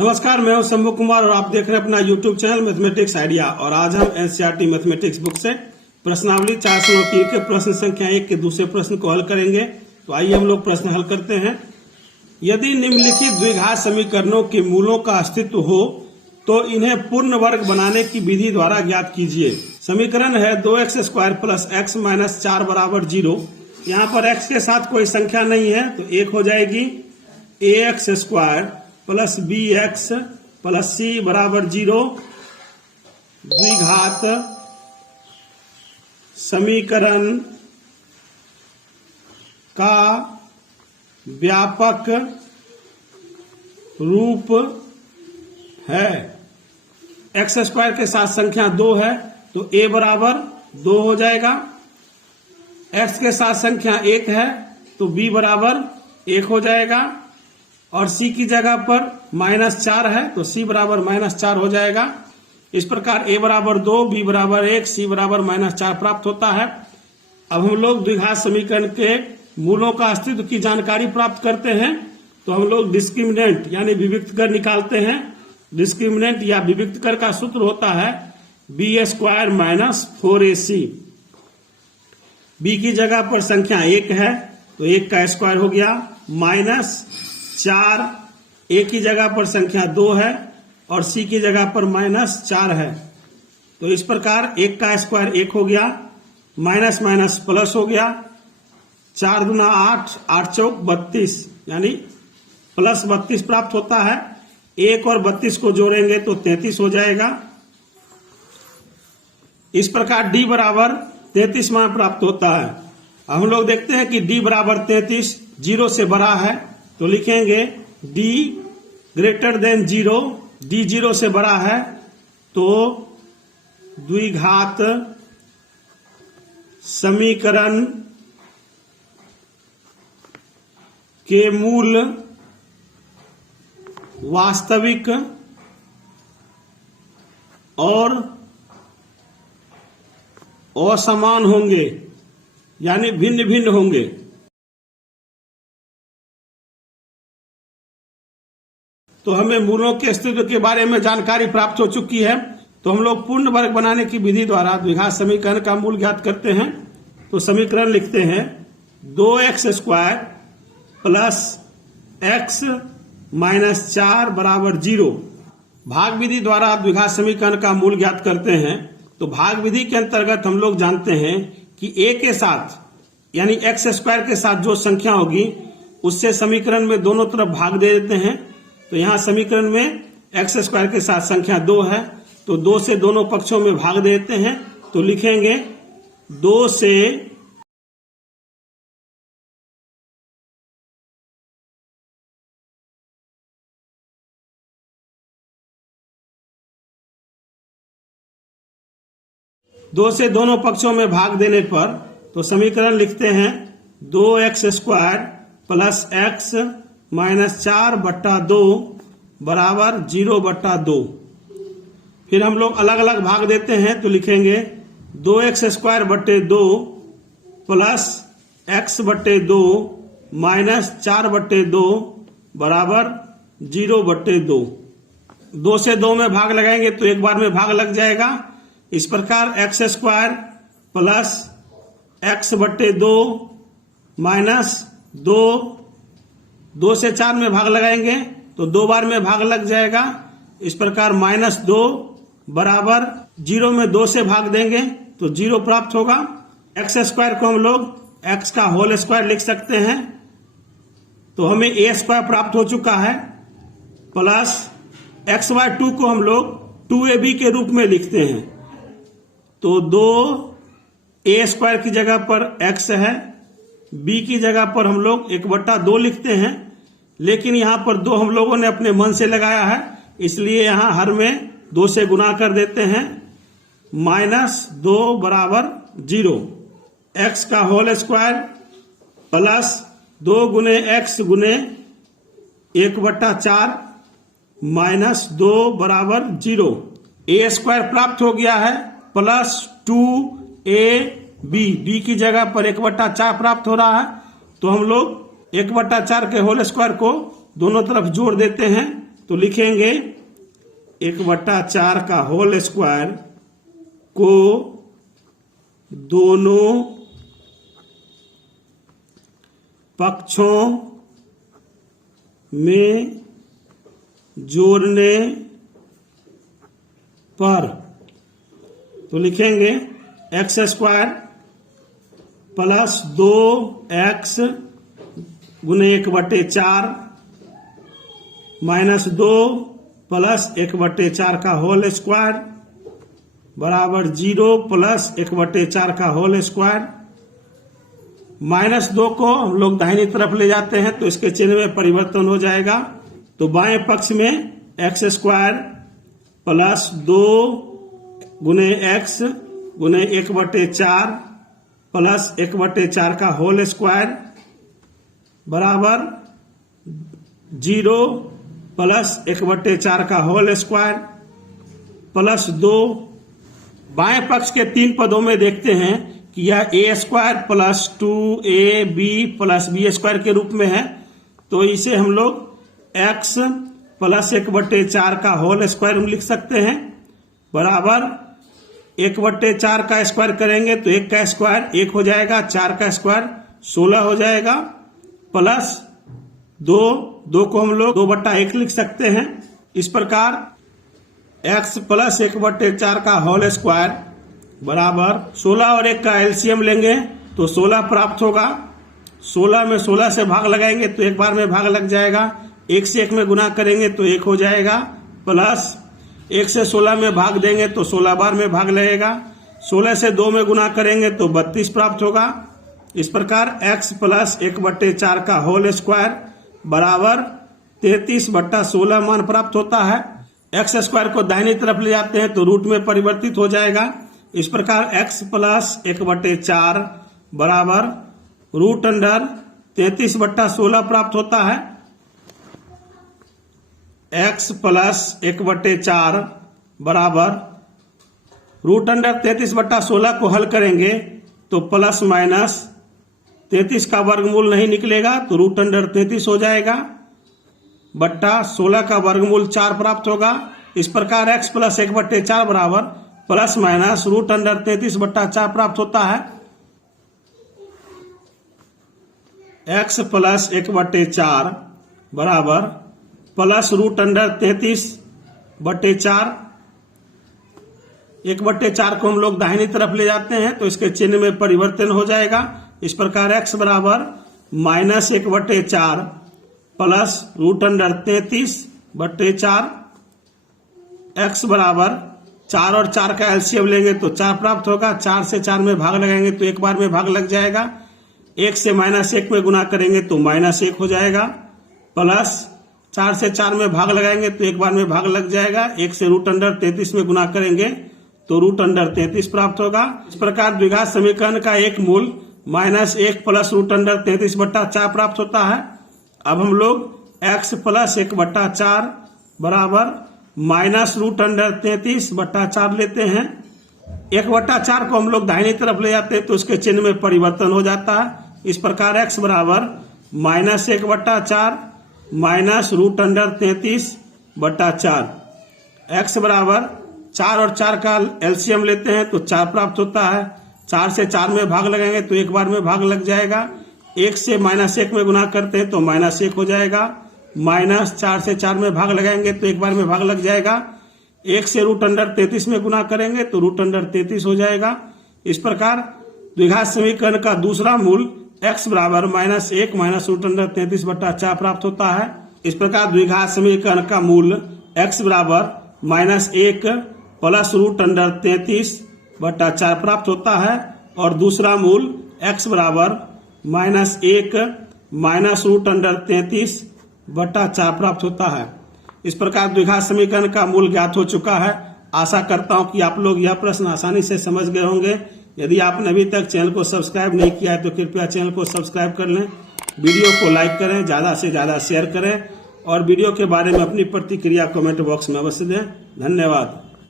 नमस्कार, मैं हूं शंभू कुमार और आप देख रहे हैं अपना YouTube चैनल मैथमेटिक्स आइडिया। और आज हम एनसीईआरटी मैथमेटिक्स बुक से प्रश्नावली 403 के प्रश्न संख्या 1 के दूसरे प्रश्न को हल करेंगे। तो आइए हम लोग प्रश्न हल करते हैं। यदि निम्नलिखित द्विघात समीकरणों के मूलों का अस्तित्व हो तो इन्हें पूर्ण वर्ग बनाने की विधि द्वारा ज्ञात कीजिए। समीकरण है 2x² प्लस x माइनस 4 बराबर 0। यहाँ पर x के साथ कोई संख्या नहीं है तो एक हो जाएगी ax² plus bx plus c बराबर 0। द्विघात समीकरण का व्यापक रूप है। x² के साथ संख्या 2 है तो a बराबर 2 हो जाएगा। x के साथ संख्या 1 है तो b बराबर 1 हो जाएगा। और c की जगह पर -4 है तो c बराबर -4 हो जाएगा। इस प्रकार a बराबर 2, b बराबर 1, c बराबर -4 प्राप्त होता है। अब हम लोग द्विघात समीकरण के मूलों का अस्तित्व की जानकारी प्राप्त करते हैं। तो हम लोग डिस्क्रिमिनेंट यानी विविक्त कर निकालते हैं। डिस्क्रिमिनेंट या विविक्त कर का सूत्र होता है b² माइनस 4ac। b की जगह पर संख्या 1 है तो 1 का स्क्वायर हो गया, -4 a की जगह पर संख्या 2 है और c की जगह पर -4 है। तो इस प्रकार 1 का स्क्वायर 1 हो गया, माइनस माइनस प्लस हो गया, 4 दूना 8, 8 चौक 32 यानी प्लस 32 प्राप्त होता है। 1 और 32 को जोड़ेंगे तो 33 हो जाएगा। इस प्रकार d बराबर 33 मान प्राप्त होता है। अब हम लोग देखते हैं कि d बराबर 33 0 से बड़ा है तो लिखेंगे d ग्रेटर देन 0। d 0 से बड़ा है तो द्विघात समीकरण के मूल वास्तविक और असमान होंगे यानी भिन्न भिन्न होंगे। तो हमें मूलों के अस्तित्व के बारे में जानकारी प्राप्त हो चुकी है। तो हम लोग पूर्ण वर्ग बनाने की विधि द्वारा द्विघात समीकरण का मूल ज्ञात करते हैं। तो समीकरण लिखते हैं 2x² प्लस x माइनस 4 बराबर 0। भाग विधि द्वारा द्विघात समीकरण का मूल ज्ञात करते हैं। तो भाग विधि के अंतर्गत हम लोग जानते हैं कि a के साथ यानी x² के साथ जो संख्या होगी उससे समीकरण में दोनों तरफ भाग दे देते हैं। तो यहाँ समीकरण में x² के साथ संख्या 2 है तो 2 से दोनों पक्षों में भाग देते हैं। तो लिखेंगे 2 से दोनों पक्षों में भाग देने पर तो समीकरण लिखते हैं 2x² प्लस x माइनस 4 बट्टा 2 बराबर 0/2। फिर हम लोग अलग अलग भाग देते हैं तो लिखेंगे 2x² बट्टे 2 प्लस x बट्टे 2 माइनस 4/2 बराबर 0/2। 2 से 2 में भाग लगाएंगे तो एक बार में भाग लग जाएगा। इस प्रकार x² प्लस x बट्टे 2 माइनस 2 से 4 में भाग लगाएंगे तो 2 बार में भाग लग जाएगा। इस प्रकार -2 बराबर 0 में 2 से भाग देंगे तो 0 प्राप्त होगा। x² को हम लोग x का होल स्क्वायर लिख सकते हैं। तो हमें a² प्राप्त हो चुका है प्लस x/2 को हम लोग 2ab के रूप में लिखते हैं। तो 2a² की जगह पर x है, b की जगह पर हम लोग 1/2 लिखते हैं। लेकिन यहाँ पर 2 हम लोगों ने अपने मन से लगाया है इसलिए यहाँ हर में 2 से गुना कर देते हैं। -2 बराबर 0। x का होल स्क्वायर प्लस 2 गुने x गुने 1/4 -2 बराबर 0। a² प्राप्त हो गया है प्लस 2ab, b की जगह पर 1/4 प्राप्त हो रहा है। तो हम लोग 1/4 के होल स्क्वायर को दोनों तरफ जोड़ देते हैं तो लिखेंगे 1/4 का होल स्क्वायर को दोनों पक्षों में जोड़ने पर, तो लिखेंगे एक्स स्क्वायर प्लस 2x गुने 1/4 माइनस 2 प्लस 1/4 का होल स्क्वायर बराबर 0 प्लस 1/4 का होल स्क्वायर। -2 को हम लोग दाहिनी तरफ ले जाते हैं तो इसके चिन्ह में परिवर्तन हो जाएगा। तो बाएं पक्ष में एक्स स्क्वायर प्लस 2 गुने x गुने 1/4 प्लस 1/4 का होल स्क्वायर बराबर 0 प्लस 1/4 का होल स्क्वायर प्लस 2। बाएं पक्ष के 3 पदों में देखते हैं कि यह a square plus 2ab plus b square के रूप में है, तो इसे हम लोग x प्लस 1/4 का होल स्क्वायर लिख सकते हैं बराबर 1/4 का स्क्वायर करेंगे तो 1 का स्क्वायर 1 हो जाएगा, 4 का स्क्वायर 16 हो जाएगा प्लस 2 को हम लोग 2/1 लिख सकते हैं। इस प्रकार x प्लस 1/4 का होल स्क्वायर बराबर 16 और 1 का एलसीएम लेंगे तो 16 प्राप्त होगा। 16 में 16 से भाग लगाएंगे तो एक बार में भाग लग जाएगा, 1 से 1 में गुना करेंगे तो 1 हो जाएगा प्लस 1 से 16 में भाग देंगे तो 16 बार में भाग लगेगा, 16 से 2 में गुना करेंगे तो 32 प्राप्त होगा। इस प्रकार x प्लस 1/4 का होल स्क्वायर बराबर 33/16 मान प्राप्त होता है। एक्स स्क्वायर को दाहिनी तरफ ले जाते हैं तो रूट में परिवर्तित हो जाएगा। इस प्रकार x प्लस 1/4 बराबर रूट अंडर 33/16 प्राप्त होता है। x प्लस 1/4 बराबर रूट अंडर 33/16 को हल करेंगे तो प्लस माइनस 33 का वर्गमूल नहीं निकलेगा तो रूट अंडर 33 हो जाएगा बट्टा 16 का वर्गमूल 4 प्राप्त होगा। इस प्रकार x प्लस 1/4 बराबर प्लस माइनस रूट अंडर 33/4 प्राप्त होता है। x प्लस 1/4 बराबर प्लस रूट अंडर 33/4। 1/4 को हम लोग दाहिनी तरफ ले जाते हैं तो इसके चिन्ह में परिवर्तन हो जाएगा। इस प्रकार x बराबर minus 1/4 plus root under 33/4। x बराबर 4 और 4 का एलसीएम लेंगे तो 4 प्राप्त होगा, 4 से 4 में भाग लगाएंगे तो एक बार में भाग लग जाएगा, 1 से -1 में गुना करेंगे तो -1 हो जाएगा प्लस 4 से 4 में भाग लगाएंगे तो एक बार में भाग लग जाएगा, 1 से रूट अंडर 33 में गुना करेंगे तो रूट अंडर 33 प्राप्त होगा। इस प्रकार द्विघात समीकरण का एक मूल -1 प्लस रूट अंडर 33/4 प्राप्त होता है। अब हम लोग x प्लस 1/4 बराबर माइनस रूट अंडर 33/4 लेते हैं। 1/4 को हम लोग दाहिनी तरफ ले जाते हैं तो उसके चिन्ह में परिवर्तन हो जाता है। इस प्रकार x बराबर minus 1/4 minus root under 33/4। x बराबर 4 और 4 का एलसीएम लेते हैं तो 4 प्राप्त होता है, 4 से 4 में भाग लगाएंगे तो एक बार में भाग लग जाएगा, 1 से -1 में गुना करते हैं तो -1 हो जाएगा, माइनस 4 से 4 में भाग लगाएंगे तो एक बार में भाग लग जाएगा, 1 से रूट अंडर 33 में गुना करेंगे तो रूट अंडर 33 हो जाएगा। इस प्रकार द्विघात समीकरण का दूसरा मूल x बराबर -1 माइनस रूट अंडर 33/4 प्राप्त होता है। इस प्रकार द्विघात समीकरण का मूल x बराबर -1 प्लस रूट अंडर 33/4 प्राप्त होता है और दूसरा मूल x बराबर -1 माइनस रूट अंडर 33/4 प्राप्त होता है। इस प्रकार द्विघात समीकरण का मूल ज्ञात हो चुका है। आशा करता हूं कि आप लोग यह प्रश्न आसानी से समझ गए होंगे। यदि आपने अभी तक चैनल को सब्सक्राइब नहीं किया है तो कृपया चैनल को सब्सक्राइब कर लें, वीडियो को लाइक करें, ज्यादा से ज्यादा शेयर करें और वीडियो के बारे में अपनी प्रतिक्रिया कमेंट बॉक्स में अवश्य दें। धन्यवाद।